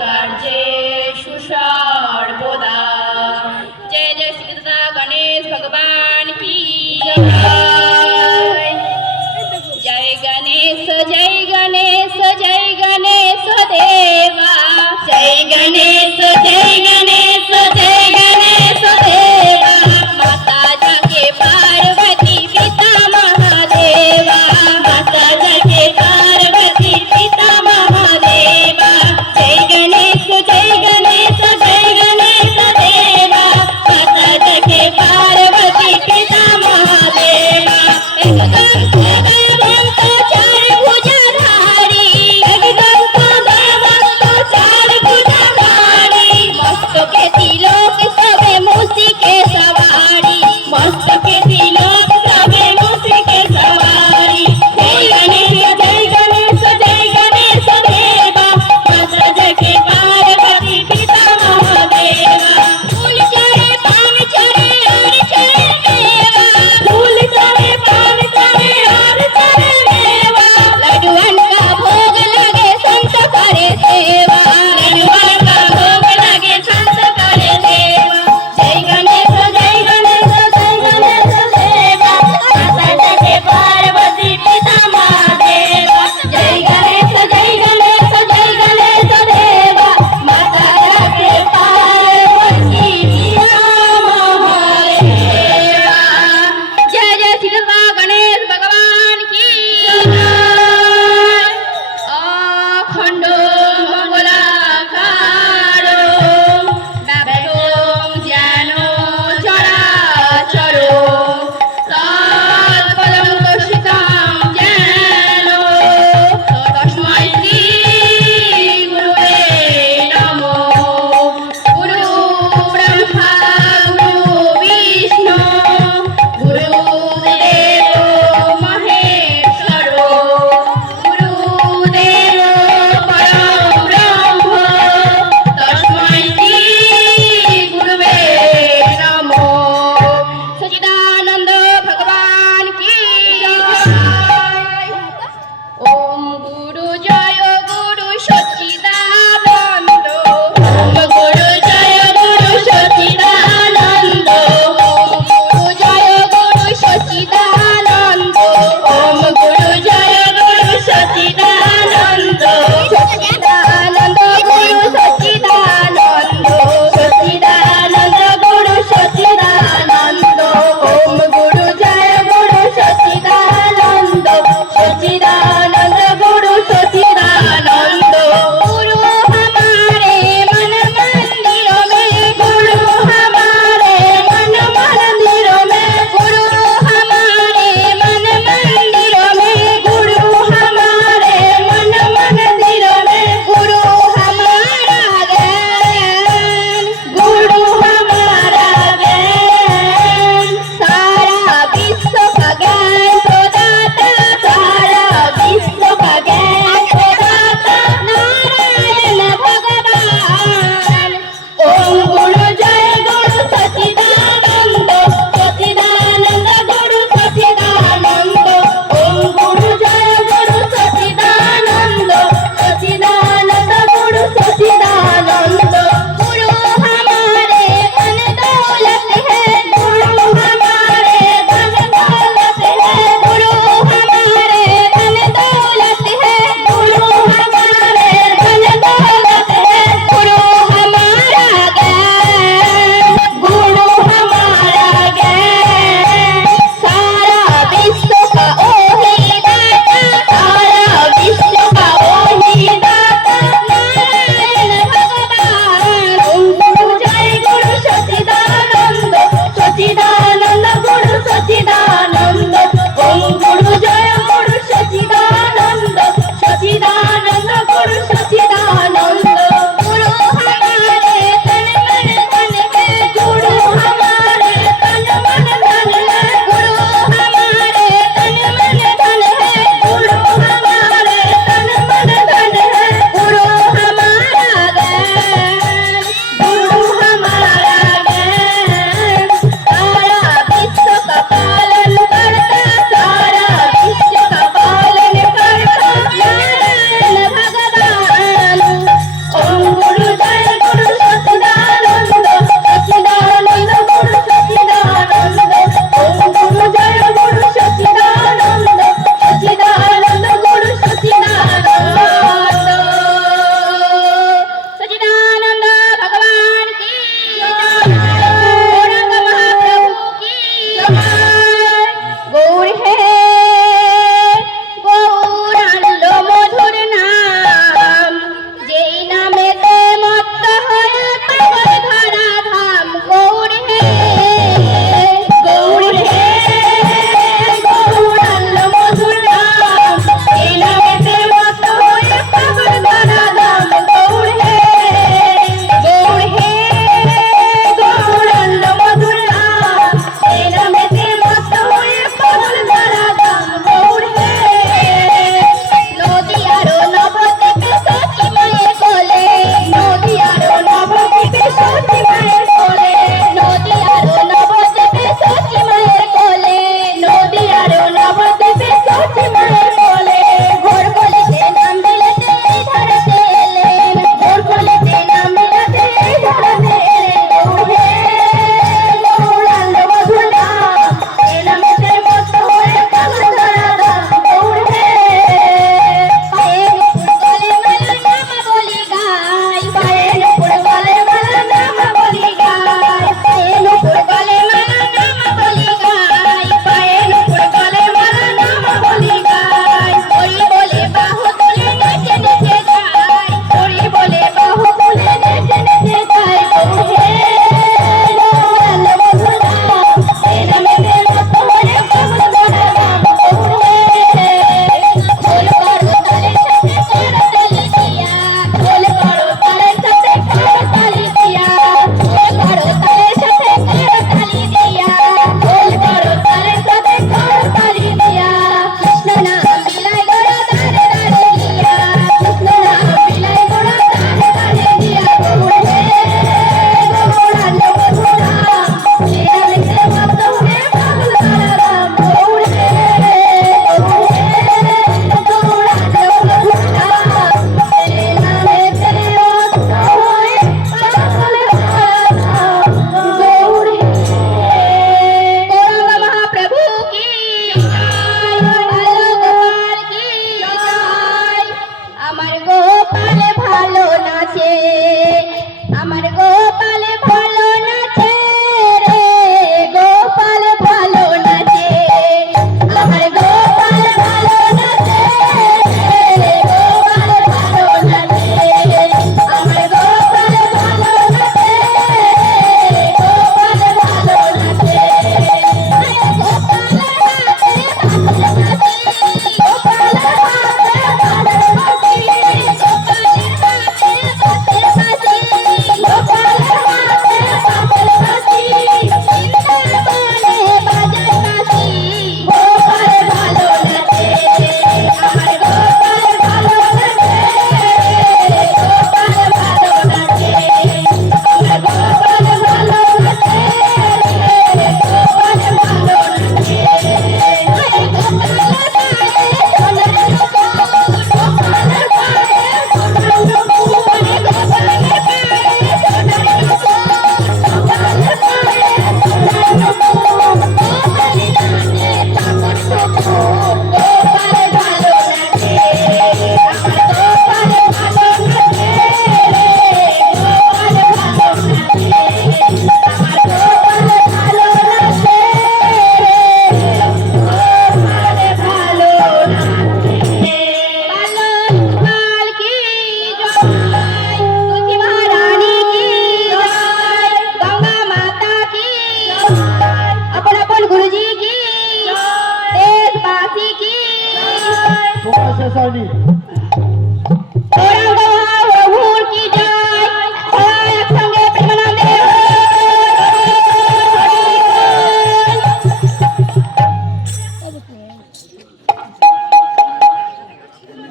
কার্যে সুসর্বদা। জয় জয় শ্রীকৃষ্ণ গণেশ ভগবান কি জয়। জয় গণেশ জয় গণেশ জয় গণেশ দেবা। জয় গণেশ জয় গণেশ জয় গণেশ দেবা। মাতা যাকে পার্বতী পিতা মহাদেবা। মাতা যাকে পার্বতী পিতা মহাদেবা। জয় সৈনিক। প্রভুর কি জয়, সবাই একসঙ্গে প্রেমানন্দে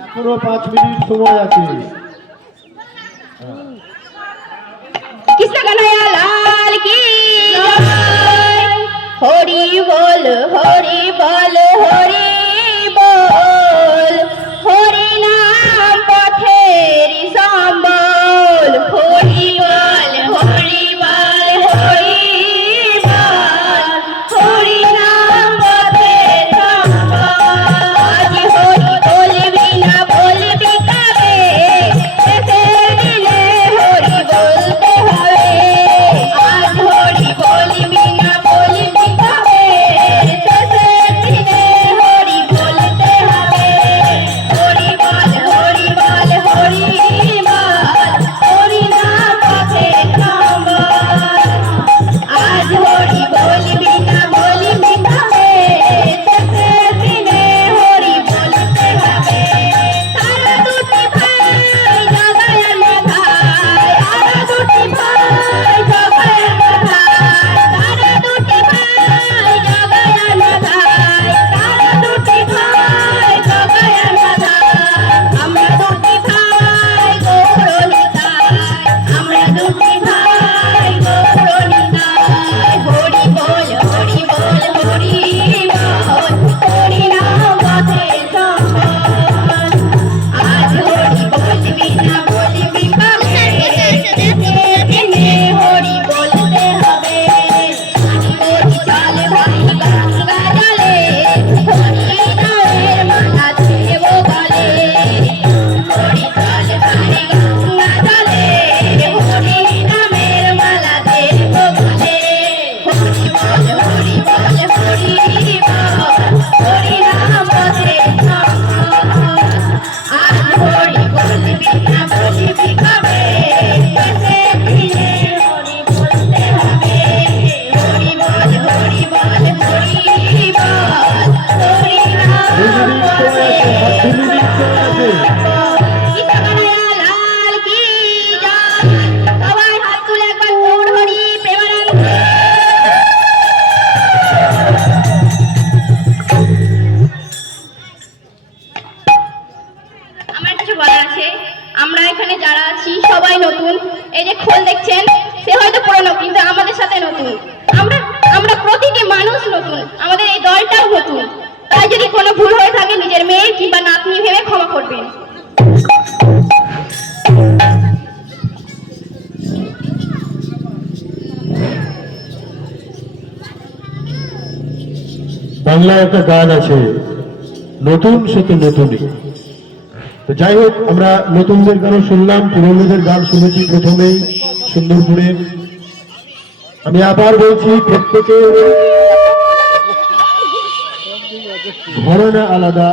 এখনো 5 মিনিট সময় আছে। কৃষ্ণ কানাইয়া লাল কি জয়, হরি বল হরি বল হরি বল, হরি নাম পথের সম্বল, হরি বল হরি বল হরি বল, হরি নাম পথের সম্বল। আজ হরি বলবি না বলবি কবে, শেষের দিনে হরি বলতে হবে। আজ হরি বলবি না বলবি কবে, শেষের দিনে হরি বলতে হবে। হরি বল হরি বল হরি বল, হরি নাম পথের সম্বল। আজ হরি বলবি না বলবি কবে, শেষের দিনে হরি বলতে হবে। তারা দুটি ভাই জগায়ের মাথায়, তারা দুটি ভাই জগায়ের মাথায়, তারা দুটি ভাই জগায়ের মাথায়, তারা দুটি ভাই জগায়ের মাথায়। আমরা দুটি ভাই গৌরনিতাই, আমরা দুটি ভাই গৌরনিতাই। হরি বল হরি বল হরি বল, হরি নাম পথের সম্বল। আজ হরি বলবি না বলবি কবে, শেষের দিনে হরি বলতে হবে। হরি চলে ভাই গঙ্গা জলে, হরি নামের মালা দেব গলে। হরি চলে ভাই গঙ্গা জলে, হরি নামের মালা দেব গলে। হরি বল হরি বল হরি বল, হরি নাম পথের সম্বল। আজ হরি বলবি না বলবি কবে, শেষের দিনে হরি বলতে হবে। হরি বল হরি বল হরি বল, হরি নাম 2 মিনিট সময় আছে, আর 2 মিনিট সময় আছে। কৃষ্ণ কানাইয়া লাল কি জয়, সবাই হাত তুলে একবার গৌর হরি প্রেমানন্দে। আমার কিছু বলার আছে। আমরা এখানে যারা আছি সবাই নতুন। এই যে খোল দেখছেন, সে হয়তো পুরনো, কিন্তু আমাদের সাথে নতুন। আমরা আমরা প্রতিটি মানুষ নতুন, আমাদের এই দলটাও নতুন। তাই যদি কোনো ভুল হয়ে থাকে নিজের মেয়ে কিংবা নাতনি ভেবে ক্ষমা করবেন। বাংলায় একটা গান আছে, নতুন সে তো নতুনই। তো যাই হোক, আমরা নতুনদের গানও শুনলাম, পুরনোদের গান শুনেছি প্রথমেই সুন্দরপুরের। আমি আবার বলছি, প্রত্যেকের ঘরানা আলাদা,